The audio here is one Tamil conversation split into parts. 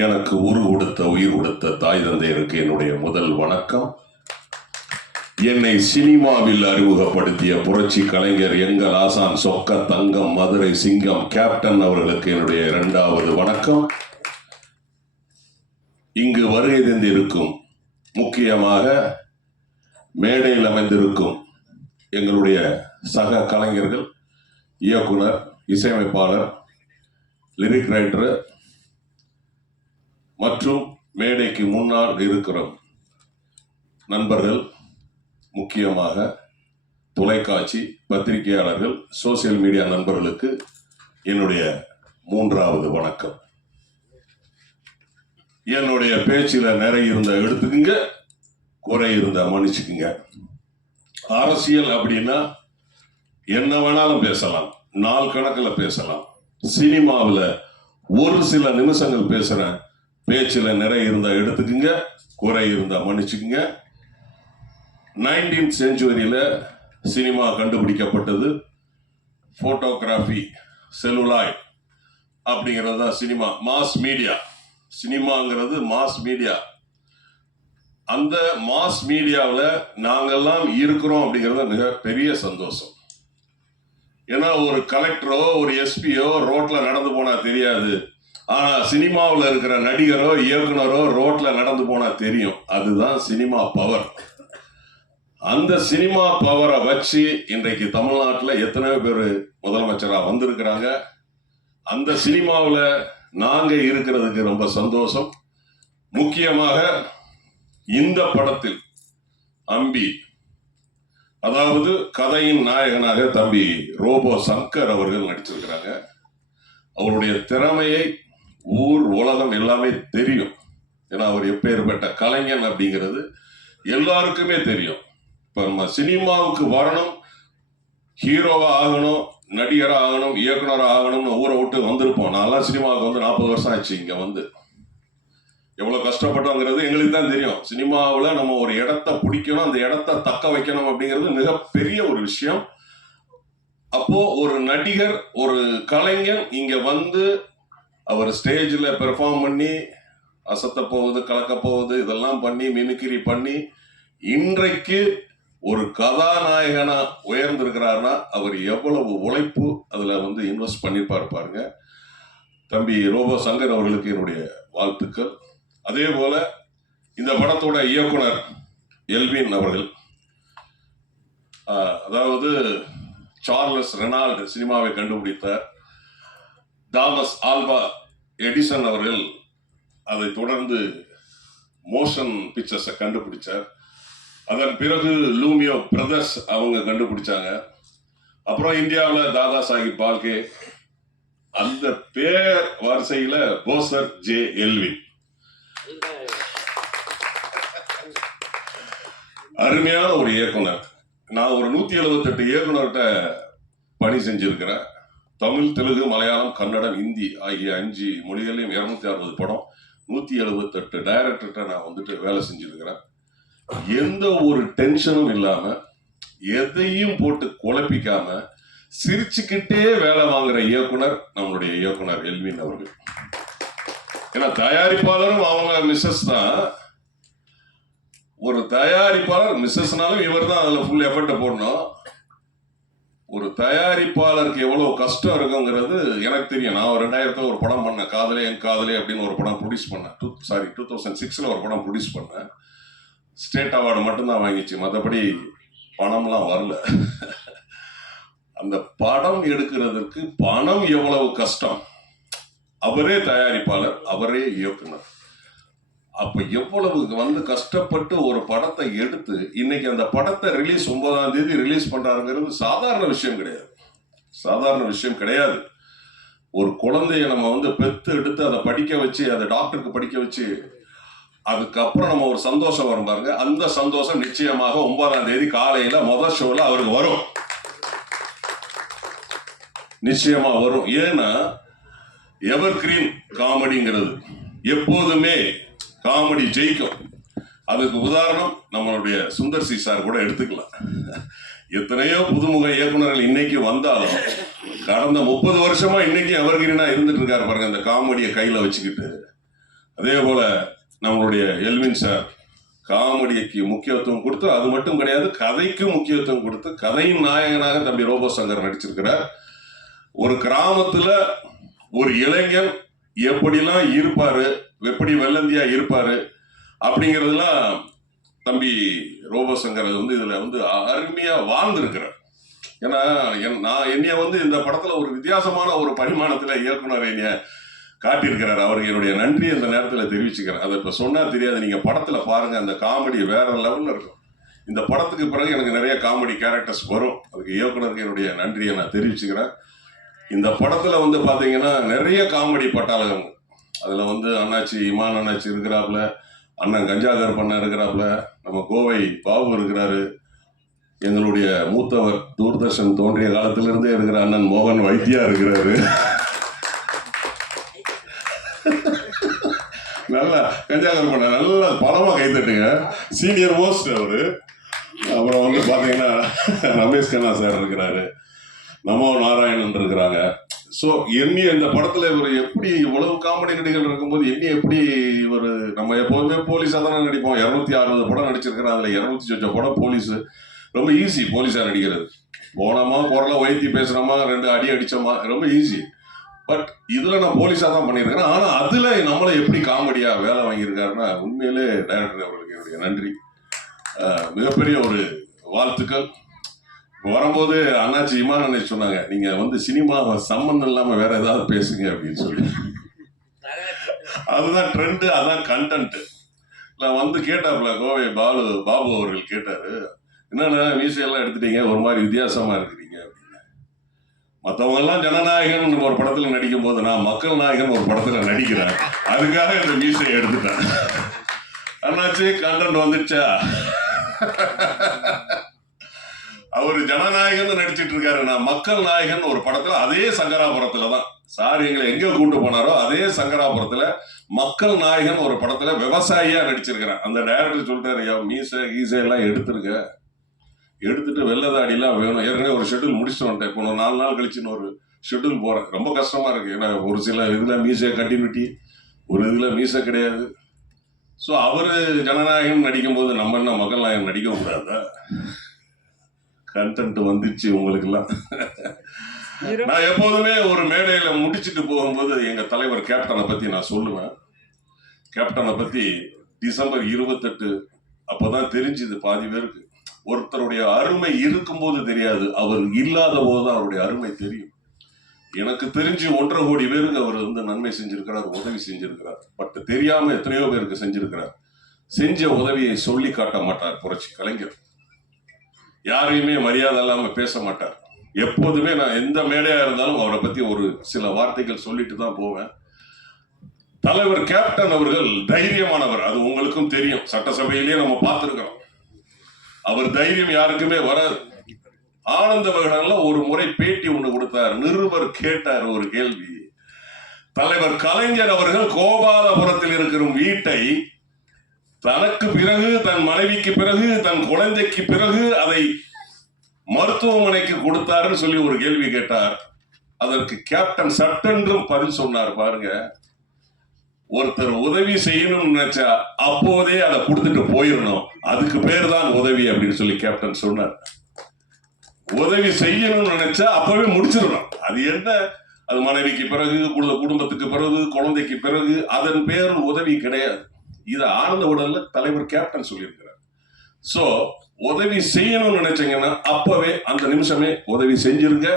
எனக்கு உயிர் கொடுத்த தாய் தந்தையருக்கு என்னுடைய முதல் வணக்கம். என்னை சினிமாவில் அறிமுகப்படுத்திய புரட்சி கலைஞர் எங்கள் ஆசான் சொக்க தங்கம் மதுரை சிங்கம் கேப்டன் அவர்களுக்கு என்னுடைய இரண்டாவது வணக்கம். இங்கு வருகை தந்திருக்கும் முக்கியமாக மேடையில் அமைந்திருக்கும் எங்களுடைய சக கலைஞர்கள், இயக்குனர், இசையமைப்பாளர், லிரிக் ரைட்டர் மற்றும் மேடைக்கு முன்னால் இருக்கிற நண்பர்கள், முக்கியமாக தொலைக்காட்சி பத்திரிகையாளர்கள், சோசியல் மீடியா நண்பர்களுக்கு என்னுடைய மூன்றாவது வணக்கம். என்னுடைய பேச்சில் நிறைய இருந்த எடுத்துக்குங்க, குறை இருந்த மன்னிச்சுக்குங்க. அரசியல் அப்படின்னா என்ன வேணாலும் பேசலாம், நாள் கணக்கில் பேசலாம். சினிமாவில் ஒரு சில நிமிஷங்கள் பேசுறேன், பேச்சில் நிறைய இருந்தா எடுத்துக்குங்க, குறை இருந்தா மன்னிச்சுக்குங்க. 19th செஞ்சுரியில சினிமா கண்டுபிடிக்கப்பட்டது. போட்டோகிராஃபி, செல்லுலாய்ட் அப்படிங்கிறது தான் சினிமா, மாஸ் மீடியா. சினிமாங்கிறது மாஸ் மீடியா. அந்த மாஸ் மீடியாவில் நாங்கெல்லாம் இருக்கிறோம் அப்படிங்கிறது மிக பெரிய சந்தோஷம். ஏன்னா ஒரு கலெக்டரோ ஒரு எஸ்பியோ ரோட்ல நடந்து போனா தெரியாது, ஆனா சினிமாவில் இருக்கிற நடிகரோ இயக்குனரோ ரோட்ல நடந்து போனா தெரியும். அதுதான் சினிமா பவர். அந்த சினிமா பவரை வச்சு இன்றைக்கு தமிழ்நாட்டில் எத்தனையோ பேர் முதலமைச்சராக வந்திருக்கிறாங்க. அந்த சினிமாவில் நாங்க இருக்கிறதுக்கு ரொம்ப சந்தோஷம். முக்கியமாக இந்த படத்தில் அம்பி, அதாவது கதையின் நாயகனாக தம்பி ரோபோ சங்கர் அவர்கள் நடிச்சிருக்கிறாங்க. அவருடைய திறமையை ஊர் உலகம் எல்லாமே தெரியும். ஏன்னா அவர் எப்பேற்பட்ட கலைஞன் அப்படிங்கிறது எல்லாருக்குமே தெரியும். இப்போ நம்ம சினிமாவுக்கு வரணும், ஹீரோவாக ஆகணும், நடிகராக ஆகணும், இயக்குனராக ஆகணும்னு ஊரை விட்டு வந்திருப்போம். நான்லாம் சினிமாவுக்கு வந்து 40 வருஷம் ஆச்சு. இங்கே வந்து எவ்வளோ கஷ்டப்பட்டோங்கிறது எங்களுக்கு தான் தெரியும். சினிமாவில் நம்ம ஒரு இடத்த பிடிக்கணும், அந்த இடத்த தக்க வைக்கணும் அப்படிங்கிறது மிகப்பெரிய ஒரு விஷயம். அப்போ ஒரு நடிகர், ஒரு கலைஞன் இங்க வந்து அவர் ஸ்டேஜில் பெர்ஃபார்ம் பண்ணி அசத்த போகுது, கலக்க போகுது, இதெல்லாம் பண்ணி மிமிக்ரி பண்ணி இன்றைக்கு ஒரு கதாநாயகனா உயர்ந்திருக்கிறாருன்னா அவர் எவ்வளவு உழைப்பு அதுல வந்து இன்வெஸ்ட் பண்ணிப்பாரு பாருங்க. தம்பி ரோபோ சங்கர் அவர்களுக்கு என்னுடைய வாழ்த்துக்கள். அதே போல இந்த படத்தோட இயக்குனர் எல்வின் அவர்கள், அதாவது சார்லஸ் ரெனால்டு சினிமாவை கண்டுபிடித்தார். தாமஸ் ஆல்வா எடிசன் அவர்கள் அதை தொடர்ந்து மோஷன் பிக்சர்ஸை கண்டுபிடிச்சார். அதன் பிறகு லூமியோ பிரதர்ஸ் அவங்க கண்டுபிடிச்சாங்க. அப்புறம் இந்தியாவில் தாதா சாஹிப் பால்கே, அந்த பேர் வரிசையில் போசர் ஜே எல்வின். அருமையான ஒரு இயக்குனர். நான் ஒரு 178 இயக்குனர்கிட்ட பணி செஞ்சிருக்கிறேன். தமிழ், தெலுங்கு, மலையாளம், கன்னடம், ஹிந்தி ஆகிய 5 மொழிகளையும் 260 படம், 178 டைரக்டர்கிட்ட நான் வந்துட்டு வேலை செஞ்சிருக்கிறேன். எந்த ஒரு டென்ஷனும் இல்லாம, எதையும் போட்டு குழப்பிக்காம சிரிச்சுக்கிட்டே வேலை வாங்குற இயக்குனர் நம்மளுடைய இயக்குனர் எல்வின் அவர்கள். ஏன்னா தயாரிப்பாளரும் அவங்க மிஸ்ஸஸ் தான். ஒரு தயாரிப்பாளர் மிஸ்ஸஸ்னாலும் இவர் தான் அதில் ஃபுல் எஃபர்ட்டை போடணும். ஒரு தயாரிப்பாளருக்கு எவ்வளவு கஷ்டம் இருக்குங்கிறது எனக்கு தெரியும். நான் 2000 ஒரு படம் பண்ணேன், காதலே என் காதலே அப்படின்னு ஒரு படம் ப்ரொடியூஸ் பண்ணேன். 2006 ஒரு படம் ப்ரொடியூஸ் பண்ணேன். ஸ்டேட் அவார்டு மட்டும்தான் வாங்கிச்சு, மற்றபடி பணம்லாம் வரல. அந்த படம் எடுக்கிறதுக்கு பணம் எவ்வளவு கஷ்டம். அவரே தயாரிப்பாளர், அவரே இயக்குனர். அப்ப எவ்வளவு வந்து கஷ்டப்பட்டு ஒரு படத்தை எடுத்து இன்னைக்கு அந்த படத்தை ரிலீஸ் 9ஆம் தேதி ரிலீஸ் பண்றாருங்கிறது சாதாரண விஷயம் கிடையாது. சாதாரண விஷயம் கிடையாது. ஒரு குழந்தைய நம்ம வந்து பெத்து எடுத்து அதை படிக்க வச்சு, அதை டாக்டருக்கு படிக்க வச்சு, அதுக்கப்புறம் நம்ம ஒரு சந்தோஷம் வரும் பாருங்க. அந்த சந்தோஷம் நிச்சயமாக 9ஆம் தேதி காலையில முதல் ஷோல அவருக்கு வரும், நிச்சயமா வரும். ஏன்னா எவர் கிரீன் காமெடிங்கிறது எப்போதுமே காமெடி ஜெயிக்கும். அதுக்கு உதாரணம் நம்மளுடைய சுந்தர் சி சார் கூட எடுத்துக்கலாம். எத்தனையோ புதுமுக இயக்குநர்கள் இன்னைக்கு வந்தாலும் கடந்த 30 வருஷமா இன்னைக்கு எவர் கிரீனா இருந்துட்டு இருக்காரு பாருங்க. அந்த காமெடியை கையில வச்சுக்கிட்டு அதே போல நம்மளுடைய எல்வின் சார் காமெடிக்கு முக்கியத்துவம் கொடுத்து, அது மட்டும் கிடையாது, கதைக்கு முக்கியத்துவம் கொடுத்து கதையின் நாயகனாக தம்பி ரோபோ சங்கர் நடிச்சிருக்கிறார். ஒரு கிராமத்துல ஒரு இளைஞன் எப்படிலாம் இருப்பாரு, எப்படி வெள்ளந்தியா இருப்பாரு அப்படிங்கிறதுலாம் தம்பி ரோபோ சங்கர் இதுல அருமையா வாழ்ந்திருக்கிறார். ஏன்னா என்னைய இந்த படத்துல ஒரு வித்தியாசமான ஒரு பரிமாணத்துல இயக்குனர் என்னைய காட்டியிருக்கிறார். அவருக்கு என்னுடைய நன்றி இந்த நேரத்தில் தெரிவிச்சுக்கிறேன். அதை இப்போ சொன்னா தெரியாது, நீங்க படத்துல பாருங்க, அந்த காமெடி வேற லெவல்ல இருக்கும். இந்த படத்துக்கு பிறகு எனக்கு நிறைய காமெடி கேரக்டர்ஸ் வரும். அதுக்கு இயக்குனருக்கு என்னுடைய நன்றியை நான் தெரிவிச்சுக்கிறேன். இந்த படத்துல பாத்தீங்கன்னா நிறைய காமெடி பட்டாளகம். அதுல அண்ணாச்சி இமான் அண்ணாச்சி இருக்கிறாப்புல, அண்ணன் கஞ்சாகர் பண்ண இருக்கிறாப்புல, நம்ம கோவை பாபு இருக்கிறாரு, எங்களுடைய மூத்தவர் தூர்தர்ஷன் தோன்றிய காலத்திலிருந்தே இருக்கிற அண்ணன் மோகன் வைத்தியா இருக்கிறாரு. நல்லா கஞ்சாகர் பண்ண நல்லா பலமா கைத்தட்டுங்க, சீனியர் மோஸ்ட் அவரு. அப்புறம் பாத்தீங்கன்னா ரமேஷ் கண்ணா சார் இருக்கிறாரு, நமோ நாராயணன் இருக்கிறாங்க. ஸோ என்னைய இந்த படத்துல இவர் எப்படி இவ்வளவு காமெடி நடிகர்கள் இருக்கும்போது என்னைய எப்படி இவர், நம்ம எப்போதுமே போலீஸா தானே நடிப்போம். 260 படம் நடிச்சிருக்கிறேன், அதுல 200 சொச்ச படம் போலீஸ். ரொம்ப ஈஸி போலீஸா நடிக்கிறது. போனோமா, குரலை உயர்த்தி பேசுறோமா, 2 அடி அடிச்சோமா, ரொம்ப ஈஸி. பட் இதுல நான் போலீஸா தான் பண்ணியிருக்கிறேன். ஆனா அதுல நம்மளை எப்படி காமெடியா வேலை வாங்கியிருக்காருன்னா உண்மையிலே டைரக்டர் அவர்களுக்கு என்னுடைய நன்றி, மிகப்பெரிய ஒரு வாழ்த்துக்கள். வரும்போது அண்ணாச்சி இமான் அண்ணாச்சி சொன்னாங்க, நீங்க சினிமா சம்பந்தம் இல்லாம வேற ஏதாவது பேசுங்க அப்படின்னு சொல்லி. அதுதான் ட்ரெண்ட், அதான் கண்டென்ட். நான் கேட்டாப்புல கோவை பாபு அவர்கள் கேட்டாரு, என்னன்னா மீசையெல்லாம் எடுத்துட்டீங்க, ஒரு மாதிரி வித்தியாசமா இருக்கிறீங்க அப்படின்னு. மற்றவங்க எல்லாம் ஜனநாயகன் ஒரு படத்துல நடிக்கும் போது நான் மக்கள் நாயகன் ஒரு படத்துல நடிக்கிறேன், அதுக்காக இந்த மீசையை எடுத்துட்டேன். அண்ணாச்சி கண்டென்ட் வந்துச்சா? அவரு ஜனநாயகன் நடிச்சிட்டு இருக்காரு, நான் மக்கள் நாயகன் ஒரு படத்துல, அதே சங்கராபுரத்துலதான் சார் எங்களை எங்க கூட்டு போனாரோ அதே சங்கராபுரத்துல மக்கள் நாயகன் ஒரு படத்துல விவசாயியா நடிச்சிருக்கிறேன். அந்த டைரக்டர் சொல்லிட்டாரு, மீசை கீசை எல்லாம் எடுத்துட்டு வெள்ளதாடி எல்லாம் வேணும். ஏற்கனவே ஒரு ஷெட்யூல் முடிச்சுட்டு வந்துட்டேன். இப்போ 4 நாள் கழிச்சு ஒரு ஷெட்யூல் போறேன். ரொம்ப கஷ்டமா இருக்கு, ஏன்னா ஒரு சில இதுல மீசை கண்டினியூட்டி, ஒரு இதுல மீசை கிடையாது. ஸோ அவரு ஜனநாயகன் நடிக்கும் போது நம்ம என்ன மக்கள் நாயகன் நடிக்க கூடாதா? கண்டென்ட் வந்துச்சு உங்களுக்கு எல்லாம். நான் எப்போதுமே ஒரு மேடையில முடிச்சுட்டு போகும்போது எங்க தலைவர் கேப்டனை பத்தி நான் சொல்லுவேன். கேப்டனை பத்தி டிசம்பர் 28 அப்பதான் தெரிஞ்சுது பாதி பேருக்கு. ஒருத்தருடைய அருமை இருக்கும்போது தெரியாது, அவர் இல்லாத போதுதான் அவருடைய அருமை தெரியும். எனக்கு தெரிஞ்சு 1.5 கோடி பேருக்கு அவர் நன்மை செஞ்சிருக்கிறார், உதவி செஞ்சிருக்கிறார். பட் தெரியாம எத்தனையோ பேருக்கு செஞ்சிருக்கிறார். செஞ்ச உதவியை சொல்லி காட்ட மாட்டார் புரட்சி கலைஞர். யாரையுமே மரியாதை இல்லாம பேச மாட்டார். எப்போதுமே நான் எந்த மேடையா இருந்தாலும் அவரை பத்தி ஒரு சில வார்த்தைகள் சொல்லிட்டு தான் போவேன். தலைவர் கேப்டன் அவர்கள் தைரியமானவர், அது உங்களுக்கும் தெரியும். சட்டசபையிலேயே நம்ம பார்த்திருக்கிறோம். அவர் தைரியம் யாருக்குமே வராது. ஆனந்த விகடன்ல ஒரு முறை பேட்டி ஒண்ணு கொடுத்தார். நிருபர் கேட்டார் ஒரு கேள்வி, தலைவர் கலைஞர் அவர்கள் கோபாலபுரத்தில் இருக்கிற வீட்டை தனக்கு பிறகு, தன் மனைவிக்கு பிறகு, தன் குழந்தைக்கு பிறகு அதை மருத்துவமனைக்கு கொடுத்தாருன்னு சொல்லி ஒரு கேள்வி கேட்டார். அதற்கு கேப்டன் சட்டென்றும் பதில் சொன்னார். பாருங்க, ஒருத்தர் உதவி செய்யணும்னு நினைச்சா அப்போதே அதை கொடுத்துட்டு போயிடணும், அதுக்கு பேர் தான் உதவி அப்படின்னு சொல்லி கேப்டன் சொன்னார். உதவி செய்யணும்னு நினைச்சா அப்பவே முடிச்சிடணும். அது என்ன, அது மனைவிக்கு பிறகு, குடும்பத்துக்கு பிறகு, குழந்தைக்கு பிறகு, அதன் பேர் உதவி கிடையாது. இது ஆனந்த உடல்ல தலைவர் கேப்டன் சொல்லியிருக்கிறார். சோ உதவி செய்யணும்னு நினைச்சீங்கன்னா அப்பவே அந்த நிமிஷமே உதவி செஞ்சிருங்க.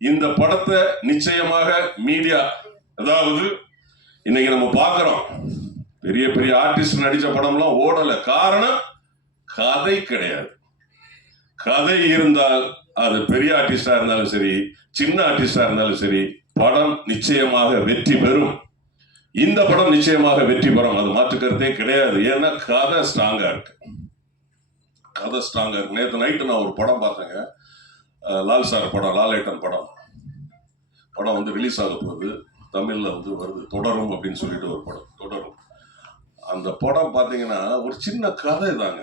இந்த படத்தை நிச்சயமாக மீடியா, அதாவது இன்னைக்கு நம்ம பார்க்கிறோம், பெரிய பெரிய ஆர்டிஸ்ட் நடிச்ச படம்லாம் ஓடல. காரணம் கதை கிடையாது. கதை இருந்தால் அது பெரிய ஆர்டிஸ்டா இருந்தாலும் சரி, சின்ன ஆர்டிஸ்டா இருந்தாலும் சரி, படம் நிச்சயமாக வெற்றி பெறும். இந்த படம் நிச்சயமாக வெற்றி பெறும், அது மாற்று கருத்தே கிடையாது. ஏன்னா கதை ஸ்ட்ராங்கா இருக்கு, கதை ஸ்ட்ராங்கா இருக்கு. நேற்று நைட்டு நான் ஒரு படம் பார்த்தேங்க, லால் சார் படம், லாலேட்டன் படம் ரிலீஸ் ஆக போகுது. தமிழ்ல வருது, தொடரும் அப்படின்னு சொல்லிட்டு ஒரு படம், தொடரும். அந்த படம் பார்த்தீங்கன்னா ஒரு சின்ன கதை தாங்க,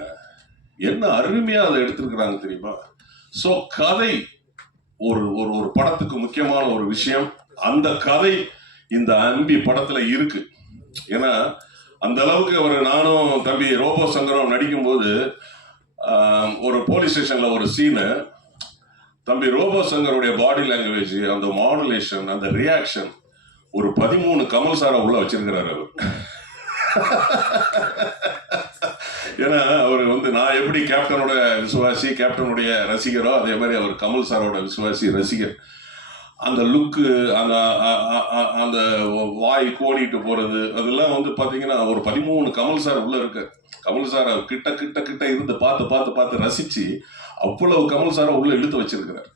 என்ன அருமையா அதை எடுத்திருக்கிறாங்க தெரியுமா? சோ கதை ஒரு ஒரு படத்துக்கு முக்கியமான ஒரு விஷயம். அந்த கதை இந்த அம்பி படத்துல இருக்கு. ஏன்னா அந்த அளவுக்கு நானும் தம்பி ரோபோ சங்கரம் நடிக்கும்போது ஒரு போலீஸ் ஸ்டேஷன்ல ஒரு சீனு, தம்பி ரோபோ சங்கருடைய பாடி லாங்குவேஜ், அந்த மாடுலேஷன், அந்த ரியாக்ஷன், ஒரு 13 கமல் சாரை உள்ள வச்சிருக்கிறாரு அவர். ஏன்னா அவர் நான் எப்படி கேப்டனோட விசுவாசி, கேப்டனுடைய ரசிகரோ, அதே மாதிரி அவர் கமல் சாரோட விசுவாசி ரசிகர். அந்த லுக்கு, அந்த வாய் கோடிட்டு போறது, அதெல்லாம் பாத்தீங்கன்னா ஒரு 13 கமல் சார் உள்ள இருக்கு. கமல் சாரை கிட்ட கிட்ட கிட்ட இருந்து பார்த்து பார்த்து பார்த்து ரசிச்சு அவ்வளவு கமல் சாரை உள்ள இழுத்து வச்சிருக்கிறார்.